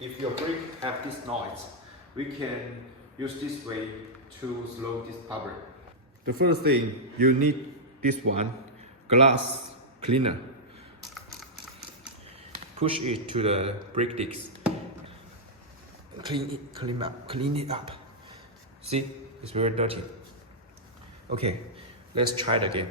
if your brake have this noise, we can use this way to slow this fabric. The first thing, you need this one, glass cleaner. Push it to the brake disc. Clean it up. See, it's very dirty. Okay, let's try it again.